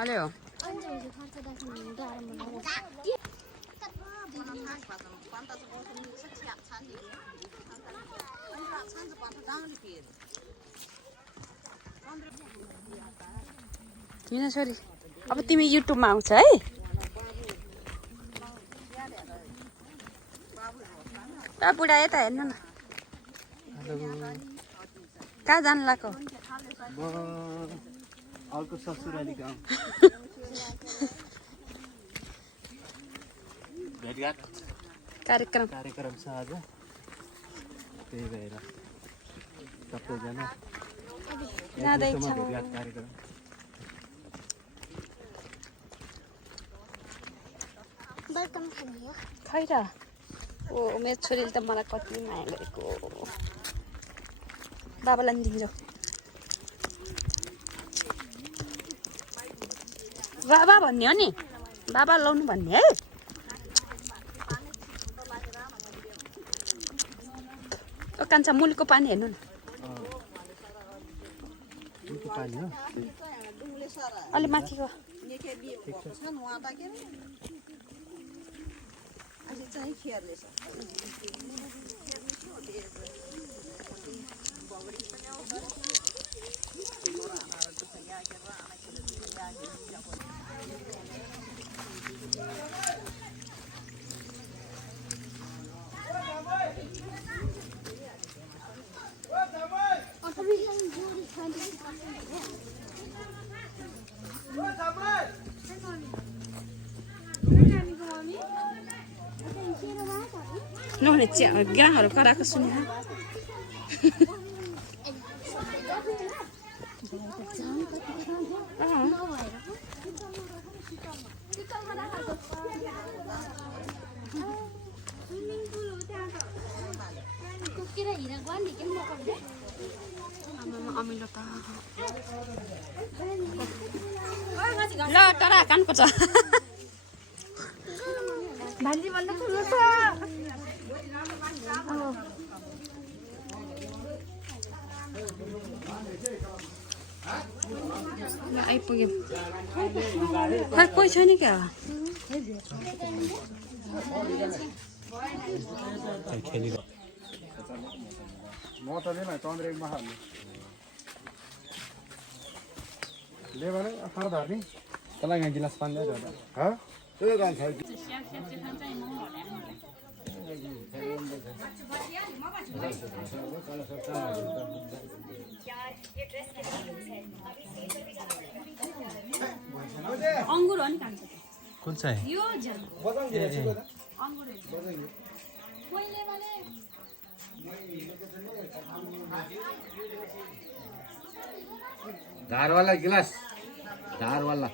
Alio. किन छोरी अब तिमी युट्युबमा आउँछ है बुढा यता हेर्नु न कहाँ जानु लाग्यो अर्को ससुराली गाउँ भेटघाट कार्यक्रम छ आज त्यही भएर सबैजना जाँदैछौँ भेटघाट कार्यक्रम खै र ओ मेरो छोरीले त मलाई कति माया गरेको बाबालाई पनि दिन्छ बाबा भन्ने हो नि बाबा लाउनु भन्ने है ओ कान्छा मुलको पानी हेर्नु न अलि माथिको नहुने गाहहरू कराएको सुने अमिलो त ल तर कानको छ भान्जी भन्दा ठुलो छ आइपुग्यो खै कोही छैन क्या म त लिन चन्द्रेकमा हाल्नु ले भने अठार धर्ने तँलाई यहाँ गिलास पानी ल्याएर त्यो गान छ अङ्गुर हो नि कान्छ कुन चाहिँ यो धारवाला गिलास धारवाला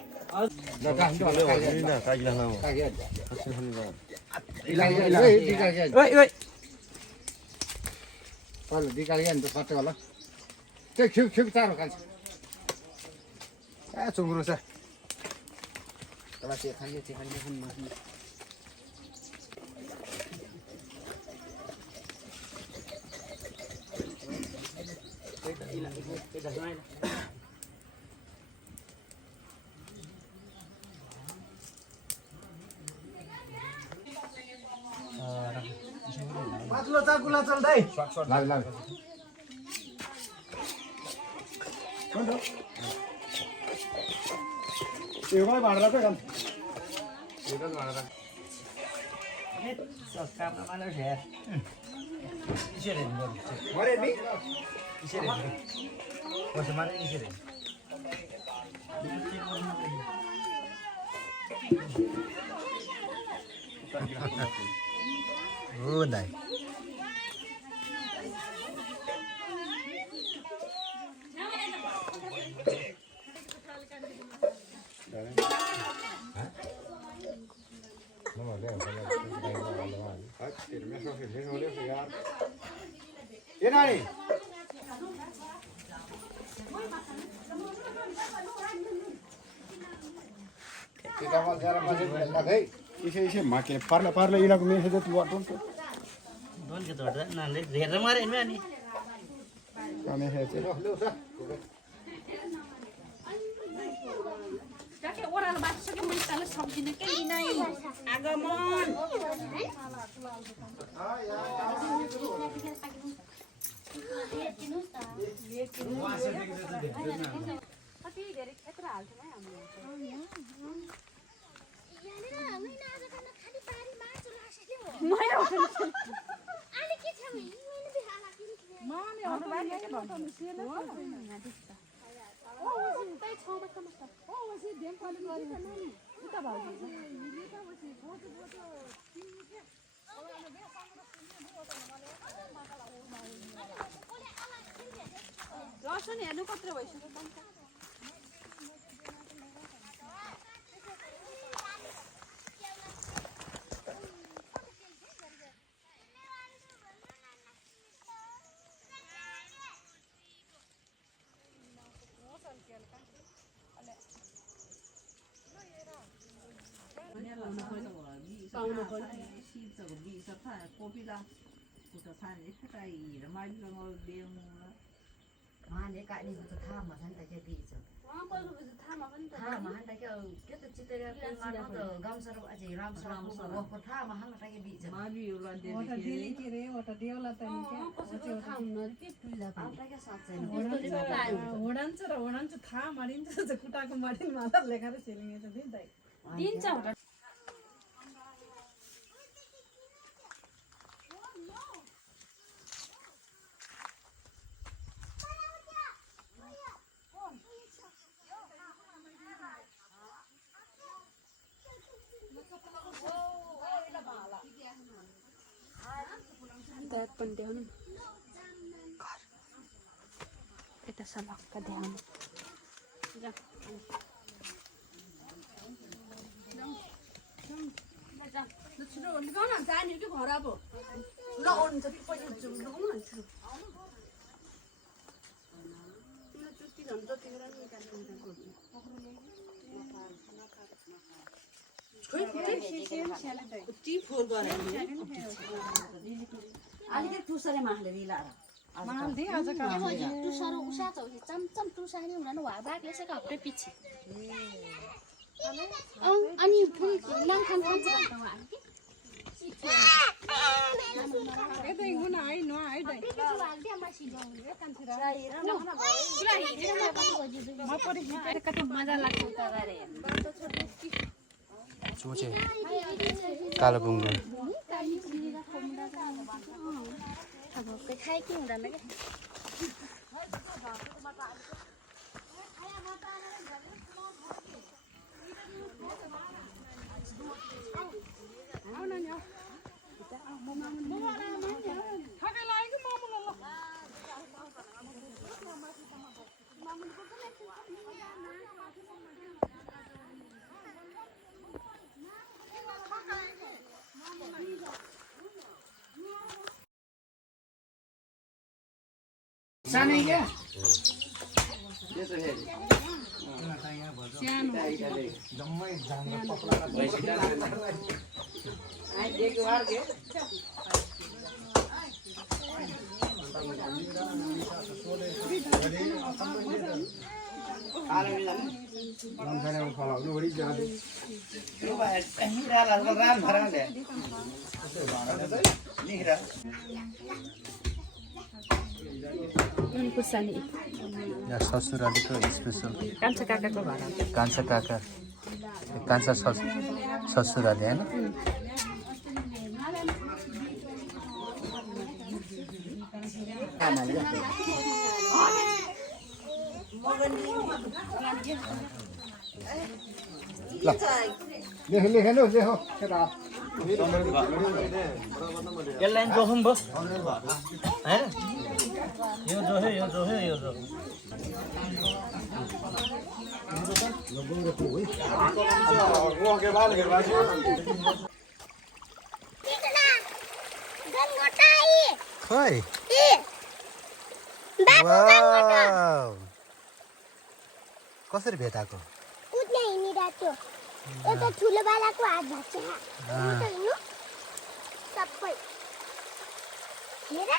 त्यो खिउ खिउ चारो खान्छ ए चुङ्ग्रो छ माथलो चाकुला चल्दै लाग एउटा भाँडा चाहिँ खान्छ एउटा भाँडा काममा मानेर हेर इसरी गर्नु मरे नि इसरी कसो मारे इसरी हो दाइ ये नानी kita mau cara masih lagi इसे माके पार्ले इलाको मेसे जति वाटो दोन के तोड्दा नाले धेर मारे नि अनि अनि हे चाहिँ Các cái oral bát sẽ mình ta là xong gì cái này agamon लसन हेर्नु कत्रो भइसक्यो Để cãi đi tôi tham mà hắn ta cái bị rồi. Tham mà hắn ta cái cái tự chít cái ngon nó từ gam saro aja ram saro ko tham mà hắn ta cái bị rồi. Mà bị ulan dia. Ota dili kire ota diola tani ke. Ota tham nó cái pila pa. Ota cái sát sen. ओडांचं था मारिंचं कुटाक मारिन मला लेखार selling येतं दिन ताई. दिन्छ त्यात पण देऊन घर यता सलक्क ध्यान जा छिटो निकाउन जाने कि घर अब ल आउनु छ कि पैसा लगाउनु न छिटो तिम्रो चुस्ती झन् जतिखेर नि अलिकति टुसरे माहले रिलाएर टुसरो उसा छ चमचम टुसाने हुन वा बाक्ले चाहिँ हप्ते पछि अनि नाम खान खान्छ मजा लाग्छ चोचे कालो बुङ्गो अब खाइ के हुँदैन के सानै क्या जम्मै जाँगर पक्राएर यहाँ ससुरालीको स्पेसल कान्छा काकाको घर कान्छा काका कान्छा ससुराली होइन लेखेन लेख केटा यसलाई जोखौँ भयो होइन यो जोह्यो यो जोह्यो यो जो खै कसरी भेटाएको कुद्ने हिँडिरहेको थियो एउटा ठुलो बालाको हात भाँच्छ सबै हेर